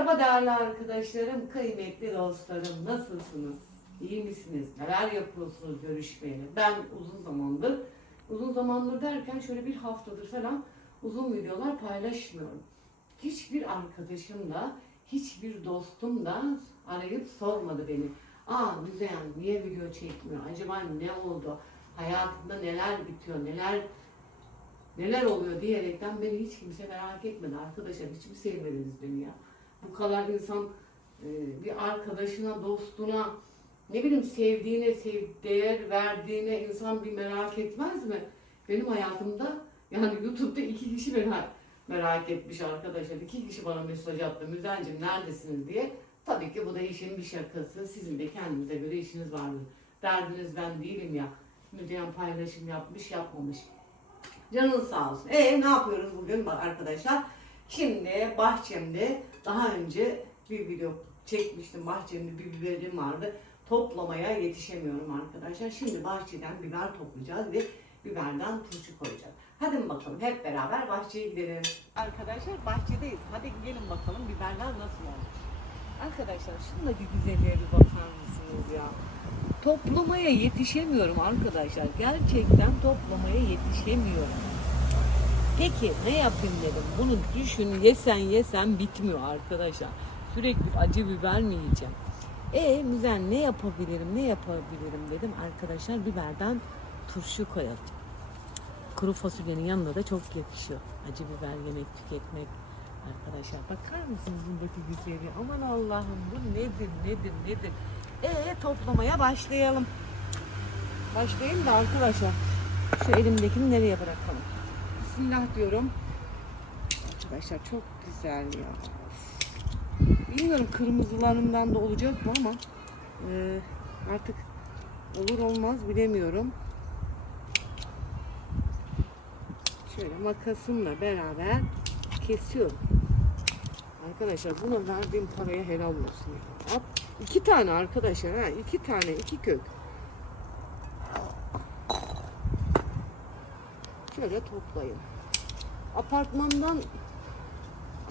Merhaba değerli arkadaşlarım, kıymetli dostlarım. Nasılsınız? İyi misiniz? Neler yapıyorsunuz görüşmeyeli? Ben uzun zamandır, uzun zamandır derken şöyle bir haftadır falan uzun videolar paylaşmıyorum. Hiçbir arkadaşım da, hiçbir dostum da arayıp sormadı beni. Aa Müzeyyen niye video çekmiyor? Acaba ne oldu? Hayatında neler bitiyor, neler neler oluyor diyerekten beni hiç kimse merak etmedi arkadaşlar. Hiç mi sevmediniz beni ya? Bu kadar insan e, bir arkadaşına, dostuna, ne bileyim sevdiğine, sev, değer verdiğine insan bir merak etmez mi? Benim hayatımda yani YouTube'da iki kişi merak, merak etmiş arkadaşlar. İki kişi bana mesaj attı. Müzencim neredesiniz diye. Tabii ki bu da işin bir şakası. Sizin de kendinize göre işiniz vardır. Derdiniz ben değilim ya. Müzeyyen paylaşım yapmış, yapmamış. Canın sağ olsun. E ne yapıyoruz bugün arkadaşlar? Şimdi bahçemde daha önce bir video çekmiştim. Bahçemde bir biberim vardı. Toplamaya yetişemiyorum arkadaşlar. Şimdi bahçeden biber toplayacağız ve biberden turşu koyacağız. Hadi bakalım hep beraber bahçeye gidelim. Arkadaşlar bahçedeyiz. Hadi gelin bakalım biberler nasıl olmuş. Arkadaşlar şundaki güzelliğe bir bakar mısınız ya? Toplamaya yetişemiyorum arkadaşlar. Gerçekten toplamaya yetişemiyorum. Peki ne yapayım dedim. Bunu düşün yesen yesen bitmiyor arkadaşlar. Sürekli acı biber mi yiyeceğim? E müzen ne yapabilirim ne yapabilirim dedim. Arkadaşlar biberden turşu koyalım. Kuru fasulyenin yanında da çok yakışıyor. Acı biber yemek tüketmek. Arkadaşlar bakar mısınız bundaki güzelliği? Aman Allah'ım bu nedir nedir nedir? E toplamaya başlayalım. Başlayayım da arkadaşlar. Şu elimdekini nereye bırakalım? Bismillah diyorum. Arkadaşlar çok güzel ya. Bilmiyorum kırmızılarından da olacak mı ama e, artık olur olmaz bilemiyorum. Şöyle makasımla beraber kesiyorum. Arkadaşlar buna verdiğim paraya helal olsun. Hop, iki tane arkadaşlar ha iki tane iki kök. Şöyle toplayın. Apartmandan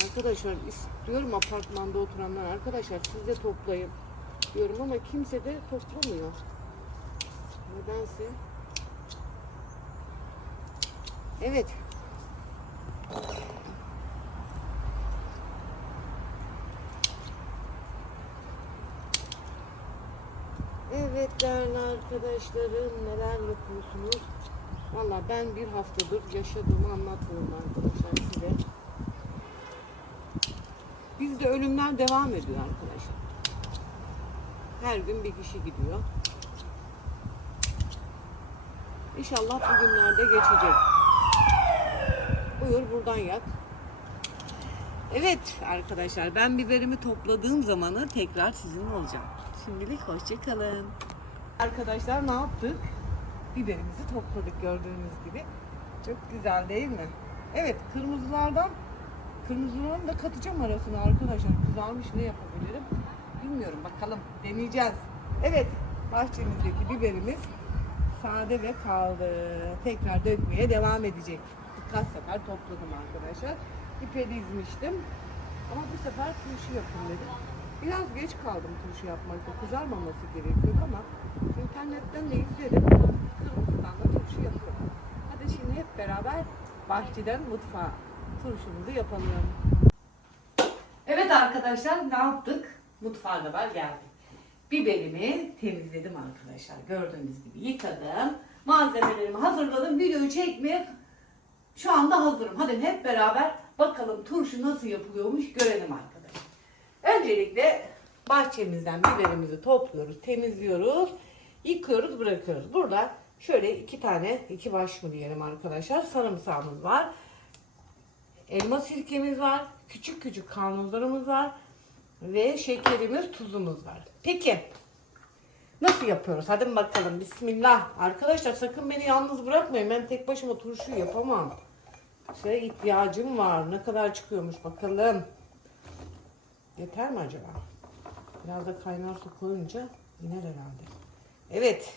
arkadaşlar istiyorum apartmanda oturanlar arkadaşlar siz de toplayın diyorum ama kimse de toplamıyor. Nedense. Evet. Evet değerli arkadaşlarım neler yapıyorsunuz? Valla ben bir haftadır yaşadığımı anlatmıyorum arkadaşlar size. Bizde ölümler devam ediyor arkadaşlar. Her gün bir kişi gidiyor. İnşallah bugünlerde geçecek. Buyur buradan yak. Evet arkadaşlar ben biberimi topladığım zamanı tekrar sizinle olacağım. Şimdilik hoşçakalın. Arkadaşlar ne yaptık? Biberimizi topladık gördüğünüz gibi. Çok güzel değil mi? Evet kırmızılardan kırmızılarını da katacağım arasına arkadaşlar. Kızarmış ne yapabilirim? Bilmiyorum bakalım deneyeceğiz. Evet bahçemizdeki biberimiz sade ve kaldı. Tekrar dökmeye devam edecek. Birkaç sefer topladım arkadaşlar. İpe dizmiştim. Ama bu sefer turşu yapın dedim. Biraz geç kaldım turşu yapmakta. Kızarmaması gerekiyordu ama internetten de izledim. Kırmızıdan da turşu yapıyorum. Hadi şimdi hep beraber bahçeden mutfağa turşumuzu yapalım. Evet arkadaşlar ne yaptık? Mutfağa kadar geldik. Biberimi temizledim arkadaşlar. Gördüğünüz gibi yıkadım. Malzemelerimi hazırladım. Videoyu çekmeye şu anda hazırım. Hadi hep beraber bakalım turşu nasıl yapılıyormuş görelim arkadaşlar. Öncelikle bahçemizden biberimizi topluyoruz, temizliyoruz, yıkıyoruz, bırakıyoruz. Burada şöyle iki tane, iki baş mı diyelim arkadaşlar, sarımsağımız var. Elma sirkemiz var, küçük küçük kavanozlarımız var ve şekerimiz, tuzumuz var. Peki nasıl yapıyoruz? Hadi bakalım. Bismillah. Arkadaşlar sakın beni yalnız bırakmayın. Ben tek başıma turşu yapamam. Şeye ihtiyacım var. Ne kadar çıkıyormuş bakalım. Yeter mi acaba? Biraz da kaynar su koyunca iner herhalde. Evet.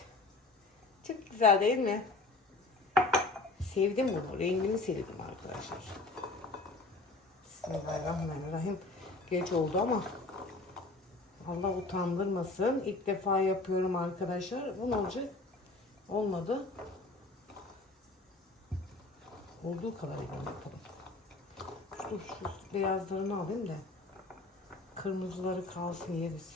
Çok güzel değil mi? Sevdim bunu. Rengini sevdim arkadaşlar. Bismillahirrahmanirrahim. geç oldu ama Allah utandırmasın. İlk defa yapıyorum arkadaşlar. Bu ne olacak? Olmadı. Olduğu kadarıyla yapalım. Dur şu beyazlarını alayım da kırmızıları kalsın yeriz.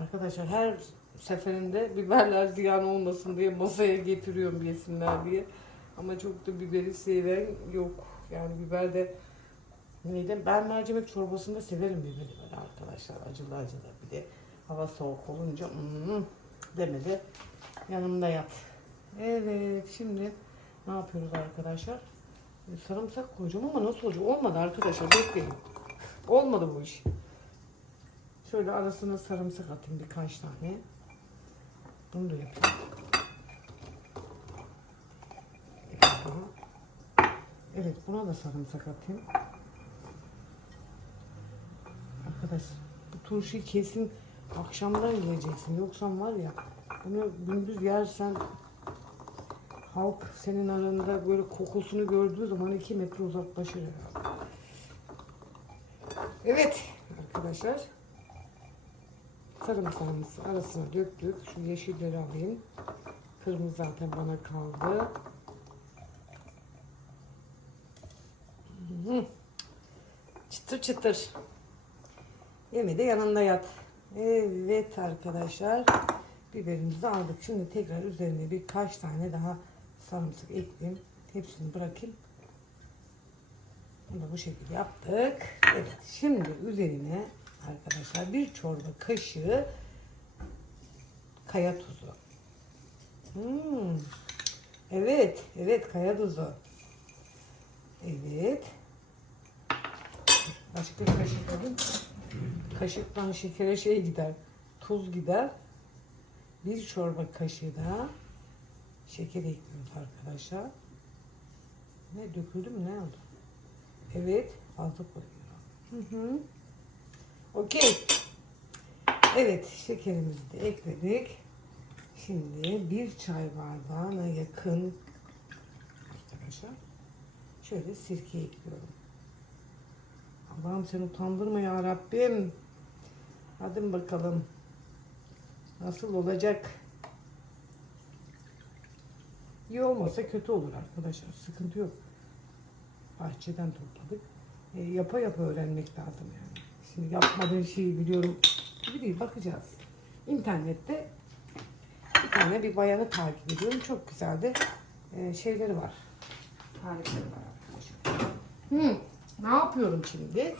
Arkadaşlar her seferinde biberler ziyan olmasın diye masaya getiriyorum yesinler diye. Ama çok da biberi seven yok. Yani biber de neydi? Ben mercimek çorbasında severim biberi böyle arkadaşlar. Acılı acılı. Bir de hava soğuk olunca hmm, demedi. Yanımda yat. Evet şimdi ne yapıyoruz arkadaşlar? E, Sarımsak koyacağım ama nasıl olacak? Olmadı arkadaşlar bekleyin. Olmadı bu iş. Şöyle arasına sarımsak atayım birkaç tane. Bunu da yapayım. Evet buna da sarımsak atayım. Arkadaş bu turşuyu kesin akşamdan yiyeceksin. Yoksa var ya bunu gündüz yersen halk senin aranda böyle kokusunu gördüğü zaman iki metre uzaklaşır herhalde. Evet arkadaşlar. Sarımsağımızı arasına döktük. Şu yeşilleri alayım. Kırmızı zaten bana kaldı. Çıtır çıtır. Yeme de yanında yat. Evet arkadaşlar. Biberimizi aldık. Şimdi tekrar üzerine birkaç tane daha sarımsak ekleyeyim. Hepsini bırakayım. Bunu da bu şekilde yaptık. Evet. Şimdi üzerine arkadaşlar bir çorba kaşığı kaya tuzu. Hmm. Evet. Evet kaya tuzu. Evet. Başka kaşık alayım. Kaşıktan şekere şey gider. Tuz gider. Bir çorba kaşığı da şeker ekliyoruz arkadaşlar. Ne döküldü mü ne oldu? Evet fazla koyuyor. Hı hı. Okey. Evet şekerimizi de ekledik. Şimdi bir çay bardağına yakın arkadaşlar şöyle sirke ekliyorum. Allah'ım sen utandırma ya Rabbim. Hadi bakalım. Nasıl olacak? İyi olmasa kötü olur arkadaşlar. Sıkıntı yok. Bahçeden topladık. E, yapa yapa öğrenmek lazım yani. Şimdi yapmadığın şeyi biliyorum. Gibi değil bakacağız. İnternette bir tane bir bayanı takip ediyorum. Çok güzel de e, şeyleri var. Tarifleri var arkadaşlar. Hmm, ne yapıyorum şimdi?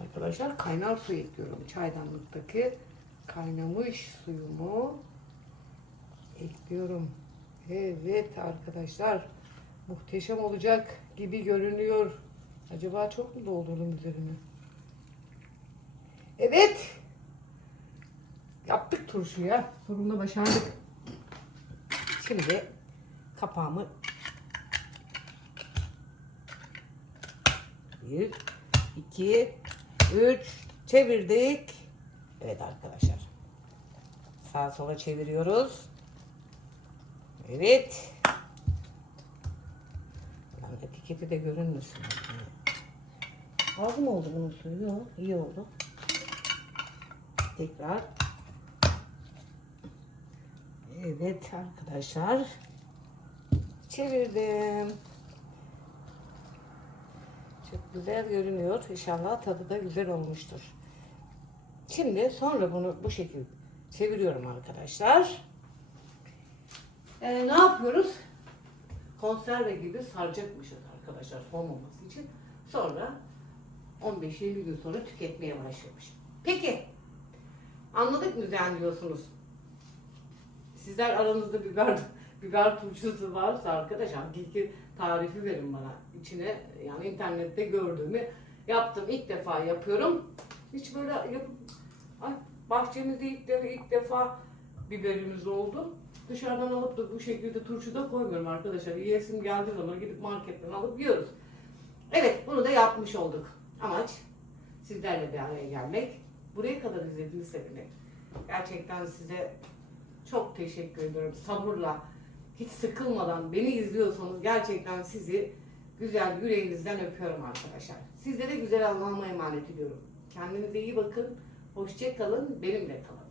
Arkadaşlar kaynar su ekliyorum. Çaydanlıktaki kaynamış suyumu ekliyorum. Evet arkadaşlar muhteşem olacak gibi görünüyor. Acaba çok mu doldurdum üzerine? Evet. Yaptık turşuya. Sonunda başardık. Şimdi kapağımı bir, iki, üç çevirdik. Evet arkadaşlar. Sağa sola çeviriyoruz. Evet. Etiketi de görünmesin. Az mı oldu bunun suyu? Yok, iyi oldu. Tekrar. Evet arkadaşlar. Çevirdim. Çok güzel görünüyor. İnşallah tadı da güzel olmuştur. Şimdi sonra bunu bu şekilde çeviriyorum arkadaşlar. Ee, ne yapıyoruz? Konserve gibi saracakmışız arkadaşlar soğumaması için. Sonra 15-20 gün sonra tüketmeye başlamış. Peki anladık mı Zen diyorsunuz? Sizler aranızda biber biber turşusu varsa arkadaşlar ki tarifi verin bana. İçine yani internette gördüğümü yaptım. ilk defa yapıyorum. Hiç böyle yap Ay, bahçemizde ilk defa, ilk defa biberimiz oldu. Dışarıdan alıp da bu şekilde turşuda koymuyorum arkadaşlar. Yiyesim geldiği zaman gidip marketten alıp yiyoruz. Evet bunu da yapmış olduk. Amaç sizlerle bir araya gelmek. Buraya kadar izlediğiniz sevinmek. Gerçekten size çok teşekkür ediyorum. Sabırla, hiç sıkılmadan beni izliyorsanız gerçekten sizi güzel yüreğinizden öpüyorum arkadaşlar. Sizlere güzel Allah'ıma emanet ediyorum. Kendinize iyi bakın. Hoşça kalın. Benimle kalın.